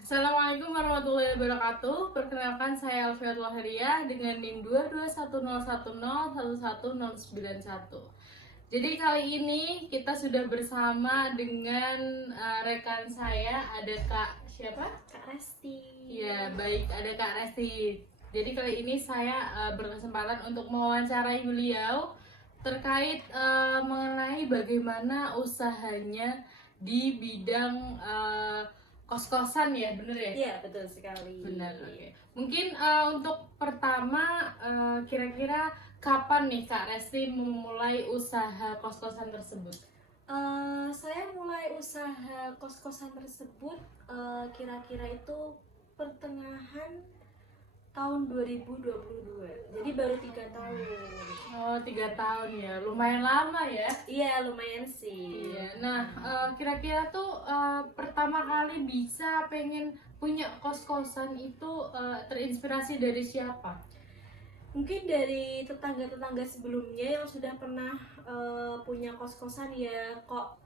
Assalamualaikum warahmatullahi wabarakatuh. Perkenalkan saya Alfiatul Heria dengan NIM 22101011091. Jadi kali ini kita sudah bersama dengan rekan saya, ada Kak siapa? Kak Resti. Ya, baik, ada Kak Resti. Jadi kali ini saya berkesempatan untuk mewawancarai beliau terkait mengenai bagaimana usahanya di bidang kos-kosan ya, bener ya? Iya, betul sekali. Benar, oke. Mungkin untuk pertama kira-kira kapan nih Kak Resti memulai usaha kos-kosan tersebut? Saya mulai usaha kos-kosan tersebut kira-kira itu pertengahan tahun 2022. Jadi baru 3 tahun. Oh, 3 tahun ya, lumayan lama ya. Iya, lumayan sih. Iya, nah kira-kira tuh pertama kali bisa pengen punya kos-kosan itu terinspirasi dari siapa? Mungkin dari tetangga-tetangga sebelumnya yang sudah pernah punya kos-kosan ya, kok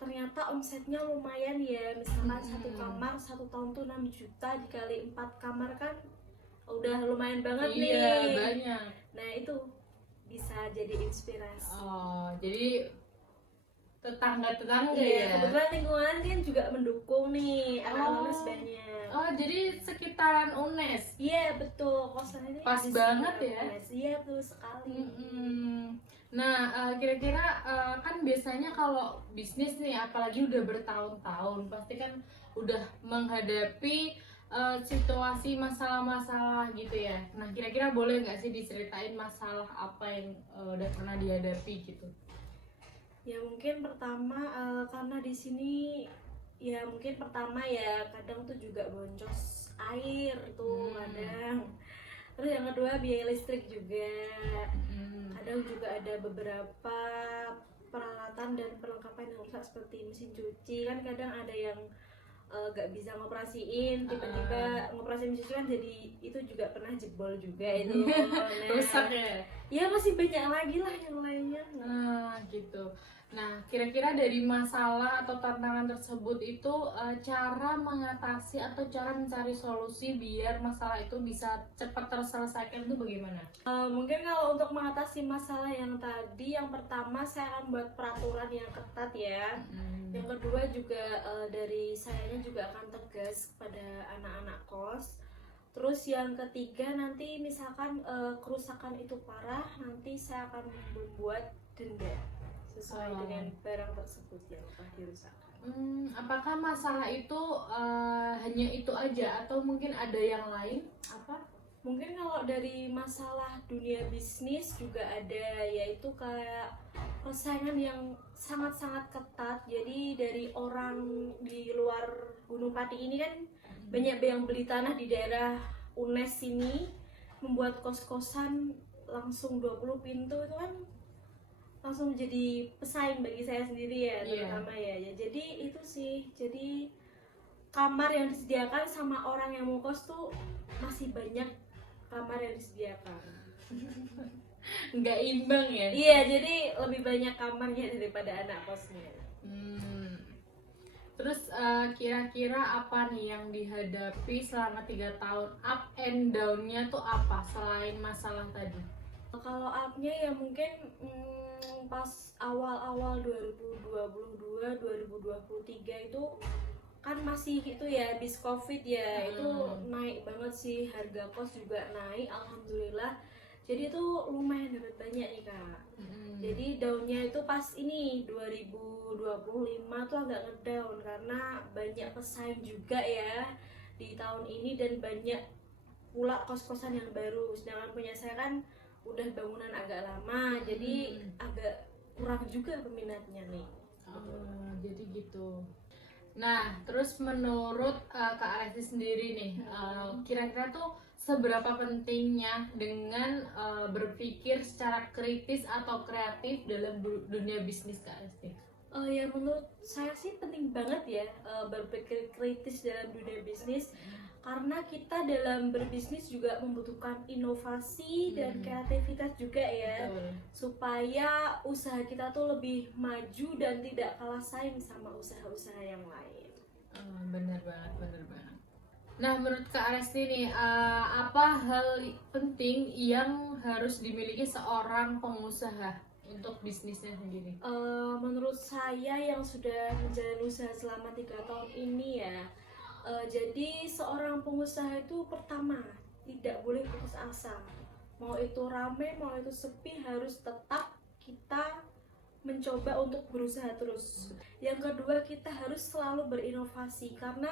ternyata omsetnya lumayan ya. Misalkan satu kamar 1 tahun tuh 6 juta, dikali 4 kamar kan udah lumayan banget nih. Iya, banyak. Nah itu bisa jadi inspirasi. Oh, jadi tetangga-tetangga Iya, ya. kebetulan lingkungan kan juga mendukung nih, anak-anak Oh. UNES banyak. Oh, jadi sekitaran UNES. Iya betul, kosan ini Pas di banget sekitar ya. UNES. Iya betul sekali. Nah, kira-kira kan biasanya kalau bisnis nih, apalagi udah bertahun-tahun, pasti kan udah menghadapi situasi masalah-masalah gitu ya. Nah, kira-kira boleh nggak sih diceritain masalah apa yang udah pernah dihadapi gitu? Ya mungkin pertama karena di sini ya mungkin pertama ya kadang tuh juga boncos air tuh kadang. Terus yang kedua biaya listrik juga. Kadang juga ada beberapa peralatan dan perlengkapan yang rusak seperti mesin cuci, kan kadang ada yang gak bisa ngoperasiin, tiba-tiba ngoperasiin mesin cuci kan jadi itu juga pernah jebol juga itu. Rusak ya? Ya masih banyak lagi lah yang lainnya. Nah, gitu. Nah, kira-kira dari masalah atau tantangan tersebut itu cara mengatasi atau cara mencari solusi biar masalah itu bisa cepat terselesaikan itu bagaimana? Mungkin kalau untuk mengatasi masalah yang tadi, yang pertama saya akan buat peraturan yang ketat ya. Yang kedua juga dari sayanya juga akan tegas kepada anak-anak kos. Terus yang ketiga nanti misalkan kerusakan itu parah, nanti saya akan membuat denda sesuai dengan barang tersebut yang telah dirusakkan. Apakah masalah itu hanya itu aja atau mungkin ada yang lain? Apa? Mungkin kalau dari masalah dunia bisnis juga ada, yaitu kayak persaingan yang sangat-sangat ketat. Jadi dari orang di luar Gunung Pati ini kan banyak yang beli tanah di daerah UNES ini, membuat kos-kosan langsung 20 pintu itu kan langsung jadi pesaing bagi saya sendiri ya, terutama ya. Jadi itu sih, jadi kamar yang disediakan sama orang yang mau kos tuh masih banyak kamar yang disediakan. Nggak imbang ya? Iya, jadi lebih banyak kamarnya daripada anak kosnya. Terus kira-kira apa nih yang dihadapi selama 3 tahun? Up and down-nya tuh apa selain masalah tadi? Kalau up-nya ya mungkin pas awal-awal 2022, 2023 itu kan masih itu ya habis covid ya, itu naik banget sih, harga kos juga naik alhamdulillah. Jadi itu lumayan dapat banyak nih kak. Jadi daunnya itu pas ini 2025 tuh agak ngedown karena banyak pesaing juga ya di tahun ini dan banyak pula kos-kosan yang baru. Sedangkan punya saya kan udah bangunan agak lama, jadi agak kurang juga peminatnya nih. Jadi gitu. Nah, terus menurut Kak Resti sendiri nih, kira-kira tuh seberapa pentingnya dengan berpikir secara kritis atau kreatif dalam dunia bisnis Kak Resti? Ya menurut saya sih penting banget ya berpikir kritis dalam dunia bisnis, karena kita dalam berbisnis juga membutuhkan inovasi dan kreativitas juga ya. Betul. Supaya usaha kita tuh lebih maju dan tidak kalah saing sama usaha-usaha yang lain. Bener banget, bener banget. Nah, menurut Kak Resti nih, apa hal penting yang harus dimiliki seorang pengusaha untuk bisnisnya sendiri? Menurut saya yang sudah menjalani usaha selama 3 tahun ini ya, jadi seorang pengusaha itu pertama tidak boleh putus asa. Mau itu rame, mau itu sepi, harus tetap kita mencoba untuk berusaha terus. Yang kedua, kita harus selalu berinovasi karena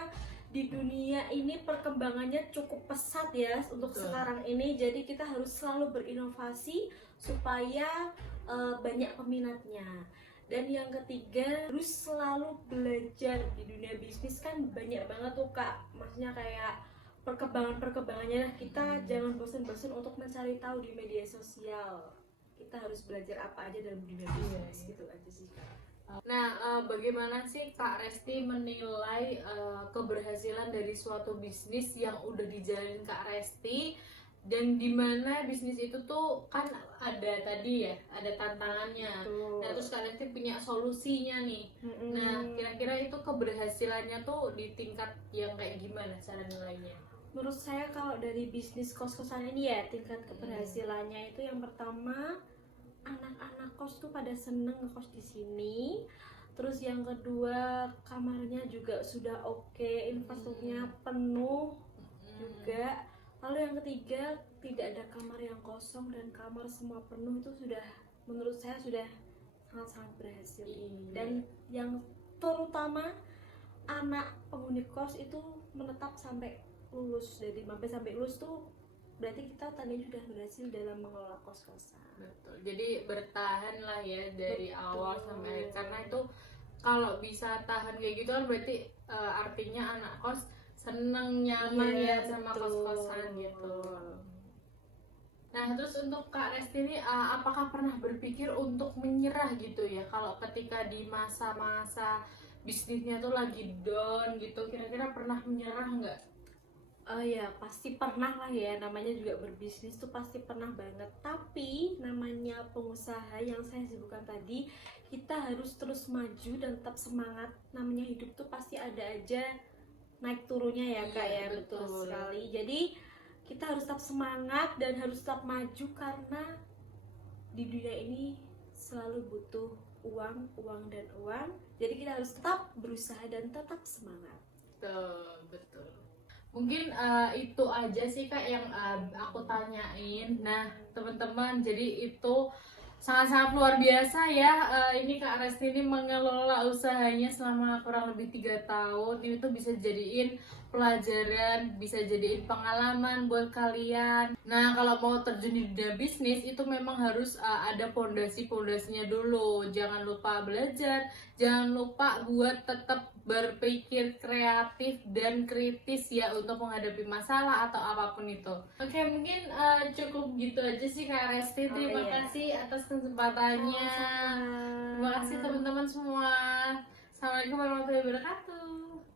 di dunia ini perkembangannya cukup pesat ya untuk Betul. sekarang ini. Jadi kita harus selalu berinovasi supaya banyak peminatnya. Dan yang ketiga, harus selalu belajar. Di dunia bisnis kan banyak banget tuh Kak, maksudnya kayak perkembangannya. Kita jangan bosan-bosan untuk mencari tahu di media sosial. Kita harus belajar apa aja dalam dunia bisnis, gitu aja sih Kak. Nah, bagaimana sih Kak Resti menilai keberhasilan dari suatu bisnis yang udah dijalanin Kak Resti, dan dimana bisnis itu tuh kan ada tadi ya, ada tantangannya. Betul. Nah, terus Kak Resti punya solusinya nih. Nah, kira-kira itu keberhasilannya tuh di tingkat yang kayak gimana cara nilainya? Menurut saya kalau dari bisnis kos-kosan ini ya, tingkat keberhasilannya itu yang pertama, anak-anak kos tuh pada seneng ngekos di sini. Terus yang kedua, kamarnya juga sudah oke, infrastrukturnya penuh juga. Lalu yang ketiga, tidak ada kamar yang kosong dan kamar semua penuh. Itu sudah, menurut saya sudah sangat-sangat berhasil. Dan yang terutama, anak penghuni kos itu menetap sampai lulus. Jadi sampai lulus tuh berarti kita tadi sudah berhasil dalam mengelola kos-kosan. Betul. Jadi bertahan lah ya dari Betul. awal sampai akhir. Karena itu kalau bisa tahan kayak gitu kan berarti artinya anak kos seneng, nyaman Iya, ya sama betul. kos-kosan gitu. Nah, terus untuk Kak Resti ini apakah pernah berpikir untuk menyerah gitu ya kalau ketika di masa-masa bisnisnya tuh lagi down gitu, kira-kira pernah menyerah nggak? Ya pasti pernah lah ya, namanya juga berbisnis tuh pasti pernah banget. Tapi namanya pengusaha yang saya sebutkan tadi, kita harus terus maju dan tetap semangat. Namanya hidup tuh pasti ada aja naik turunnya ya Kak Iya, ya, betul betul. sekali. Jadi kita harus tetap semangat dan harus tetap maju karena di dunia ini selalu butuh uang, uang dan uang. Jadi kita harus tetap berusaha dan tetap semangat. Betul, betul. Mungkin itu aja sih Kak yang aku tanyain. Nah, teman-teman, jadi itu sangat-sangat luar biasa ya. Ini Kak Resti ini mengelola usahanya selama kurang lebih 3 tahun. Ini tuh bisa jadiin pelajaran, bisa jadiin pengalaman buat kalian. Nah, kalau mau terjun di dunia bisnis itu memang harus ada pondasi-pondasinya dulu. Jangan lupa belajar, jangan lupa buat tetap berpikir kreatif dan kritis ya untuk menghadapi masalah atau apapun itu. Oke, mungkin cukup gitu aja sih Kak Resti. Terima iya. kasih atas kesempatannya. Terima kasih teman-teman semua. Assalamualaikum warahmatullahi wabarakatuh.